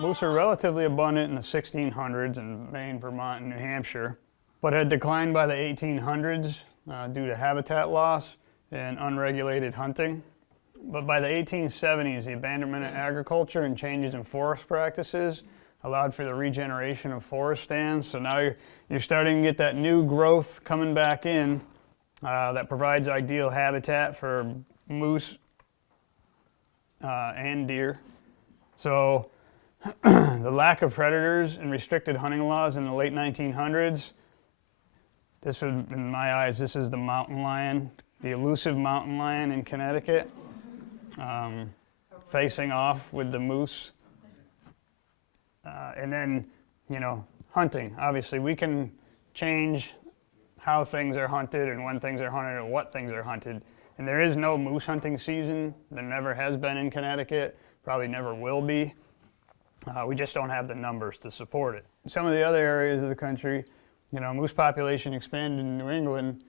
Moose are relatively abundant in the 1600s in Maine, Vermont, and New Hampshire, but had declined by the 1800s due to habitat loss and unregulated hunting. But by the 1870s, the abandonment of agriculture and changes in forest practices allowed for the regeneration of forest stands. So now you're starting to get that new growth coming back in that provides ideal habitat for moose and deer. So the lack of predators and restricted hunting laws in the late 1900s, this would, in my eyes, this is the mountain lion, the elusive mountain lion in Connecticut, facing off with the moose. And then, you know, hunting. Obviously, we can change how things are hunted and when things are hunted and what things are hunted. And there is no moose hunting season. There never has been in Connecticut, probably never will be. We just don't have the numbers to support it. In some of the other areas of the country, you know, moose population expanded in New England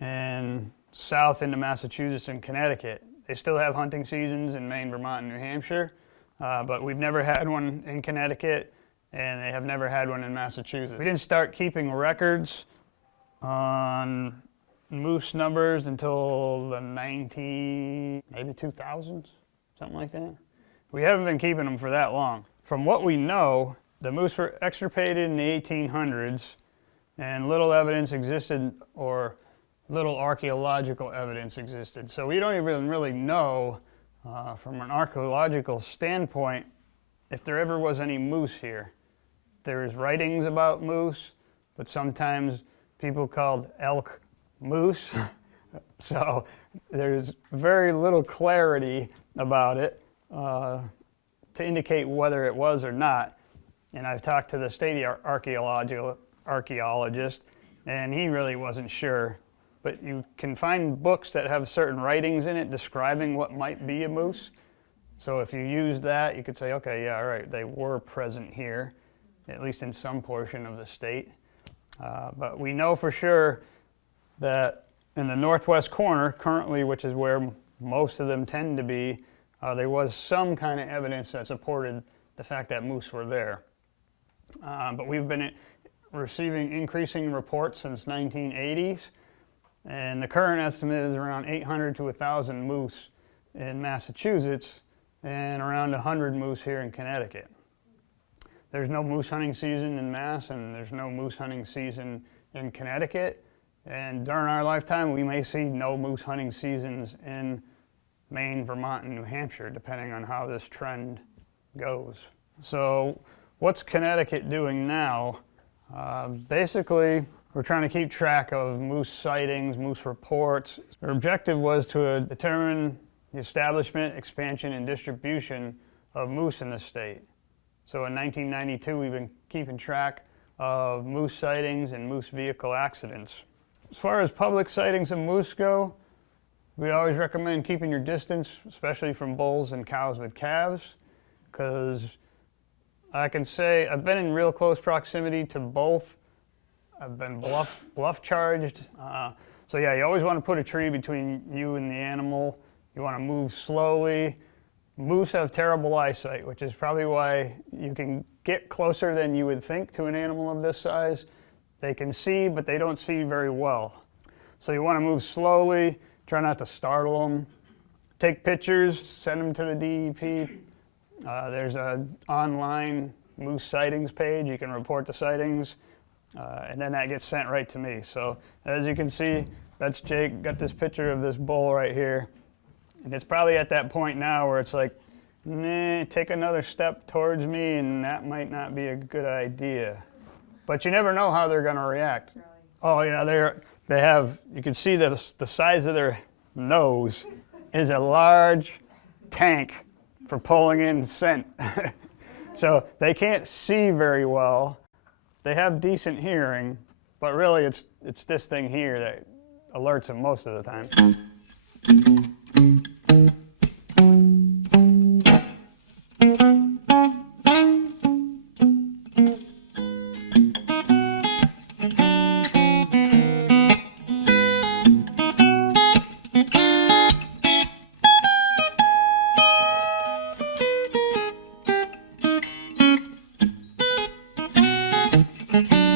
and south into Massachusetts and Connecticut. They still have hunting seasons in Maine, Vermont, and New Hampshire, but we've never had one in Connecticut, and they have never had one in Massachusetts. We didn't start keeping records on moose numbers until the maybe 2000s, something like that. We haven't been keeping them for that long. From what we know, the moose were extirpated in the 1800s, and little evidence existed, or little archaeological evidence existed. So we don't even really know, from an archaeological standpoint, if there ever was any moose here. There's writings about moose, but sometimes people called elk moose. So there's very little clarity about it to indicate whether it was or not. And I've talked to the state archaeologist, and he really wasn't sure. But you can find books that have certain writings in it describing what might be a moose. So if you use that, you could say, okay, yeah, all right, they were present here, at least in some portion of the state. But we know for sure that in the northwest corner, currently, which is where most of them tend to be, there was some kind of evidence that supported the fact that moose were there. But we've been receiving increasing reports since 1980s. And the current estimate is around 800 to 1,000 moose in Massachusetts and around 100 moose here in Connecticut. There's no moose hunting season in Mass, and there's no moose hunting season in Connecticut. And during our lifetime, we may see no moose hunting seasons in Maine, Vermont, and New Hampshire, depending on how this trend goes. So what's Connecticut doing now? Basically, we're trying to keep track of moose sightings, moose reports. Our objective was to determine the establishment, expansion, and distribution of moose in the state. So in 1992, we've been keeping track of moose sightings and moose vehicle accidents. As far as public sightings of moose go, we always recommend keeping your distance, especially from bulls and cows with calves, because I can say I've been in real close proximity to both. I've been bluff charged. So yeah, you always want to put a tree between you and the animal. You want to move slowly. Moose have terrible eyesight, which is probably why you can get closer than you would think to an animal of this size. They can see, but they don't see very well. So you want to move slowly, try not to startle them. Take pictures, send them to the DEP. There's an online moose sightings page. You can report the sightings. And then that gets sent right to me. So as you can see, that's Jake, got this picture of this bull right here. And it's probably at that point now where it's like, nah, take another step towards me and that might not be a good idea. But you never know how they're gonna react. Oh yeah, they have, you can see the size of their nose is a large tank for pulling in scent. So they can't see very well. They have decent hearing, but really it's this thing here that alerts them most of the time. Bye.